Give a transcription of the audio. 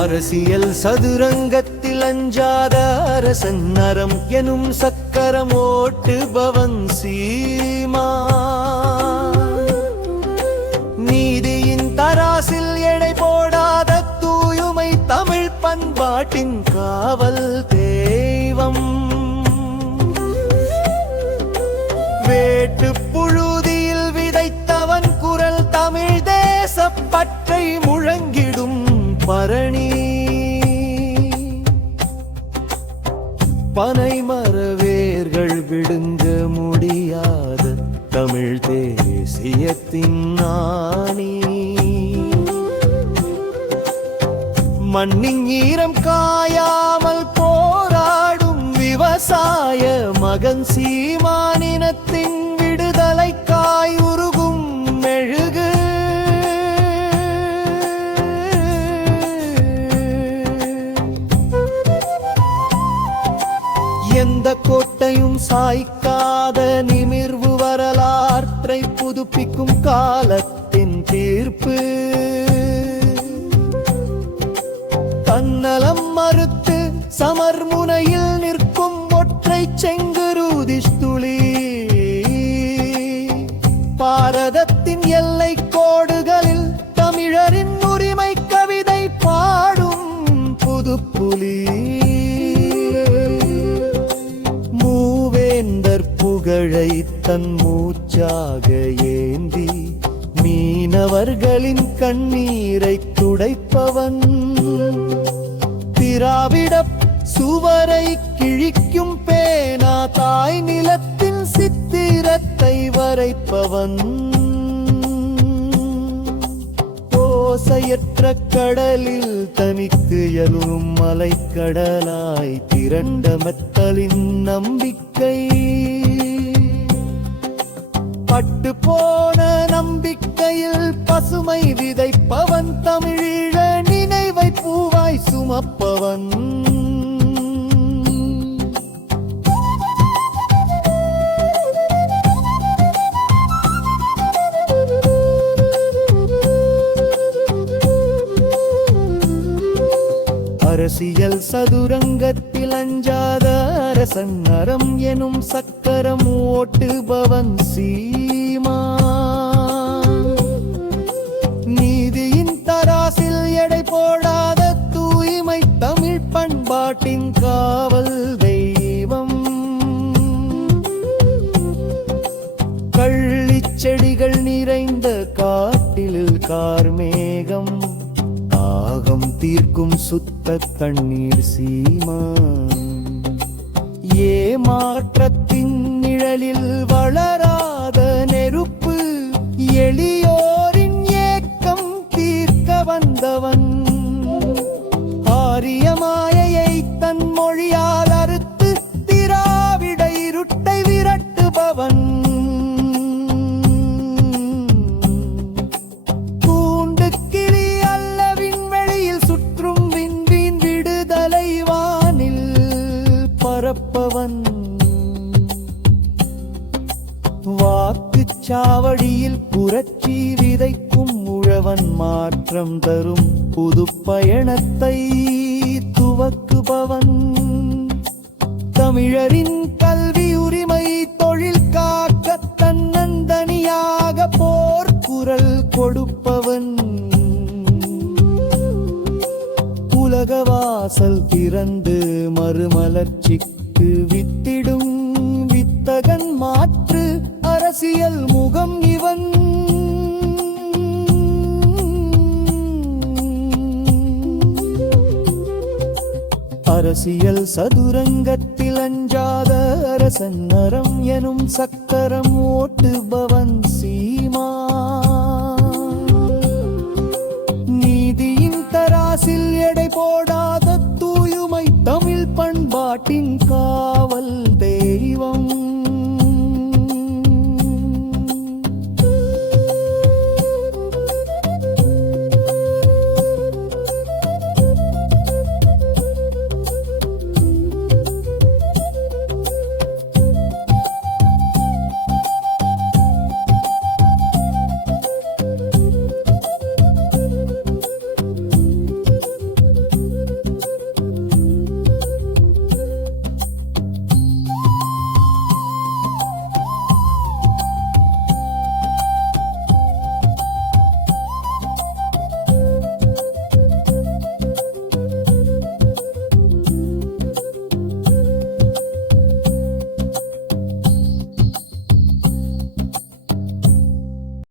அரசியல் சதுரங்கத்தில் அஞ்சாத அரசன் நரம் எனும் சக்கரம் ஓட்டுபவன் சீமா. நீதியின் தராசில் எடை போடாத தூயுமை தமிழ் பண்பாட்டின் காவல் தெய்வம். வேட்டு புழுதியில் விதைத்தவன் குரல் தமிழ் தேச பற்றை முழங்கிடும் பரணி. பனை மரவேர்கள் விடுங்க முடியாத தமிழ் தேசியத்தின் நாணி. மண்ணின் ஈரம் காயாமல் போராடும் விவசாய மகன் சீமானினத்தின் விடுதலைக்காய் உருகும் மெழுகு. எந்த கோட்டையும் சாய்க்காத நிமிர்வு வரலாற்றை புதுப்பிக்கும் காலத்தின் தீர்ப்பு. தன்னலம் மறுத்து சமர்முனையில் நிற்கும் ஒற்றை செங்குருதிஷ்துளி. பாரதத்தின் எல்லை கோடுகளில் தமிழரின் உரிமை கவிதை பாடும் புதுப்புலி. மூவேந்தர் புகழை தன் மூச்சாக ஏந்தி மீனவர்களின் கண்ணீரை துடைப்பவன். திராவிட சுவரை கிழிக்கும் பேனா தாய் நிலத்தின் சித்திரத்தை வரைப்பவன். ஓசையற்ற கடலில் தனித்து எழும் மலைக்கடலாய் திரண்ட மெத்தலின் நம்பிக்கை. பட்டு போன நம்பிக்கையில் பசுமை விதைப்பவன் தமிழீழ நினைவை பூவாய் சுமப்பவன். அரசியல் சதுரங்கத்தில் அஞ்சாத அரசன் நரம் எனும் சக்கரம் ஓட்டுபவன் சீமா. நீதியின் தராசில் எடை போடாத தூய்மை தமிழ் பண்பாட்டின் காவல் தெய்வம். கள்ளிச் செடிகள் நிறைந்த காட்டில் கார்மேகம் தாகம் தீர்க்கும் சுத்த தண்ணீர் சீமா. ஏமாற்றத்தின் நிழலில் வளராத நெருப்பு. எளியோரின் ஏக்கம் தீர்க்க வந்தவன். ஆரிய மாயையை தன் மொழியால் அறுத்து திராவிட இருட்டை விரட்டுபவன். வாக்குச்சாவடியில் புரட்சி விதைக்கும் உழவன் மாற்றம் தரும் புது பயணத்தை துவக்குபவன். தமிழரின் கல்வி உரிமை தொழில் காக்க தன்னந்தனியாக போர்க்குரல் கொடுப்பவன். உலக வாசல் திறந்து மறுமலர்ச்சிக்கு வித்திடும் வித்தகன் மாற்று அரசியல் முகம் இவன். அரசியல் சதுரங்கத்தில் அஞ்சாத அரசன் நரம் எனும் சக்கரம் ஓட்டுபவன் சீமா. நீதியின் தராசில் எடை போடாத தூயுமை தமிழ் பண்பாட்டின்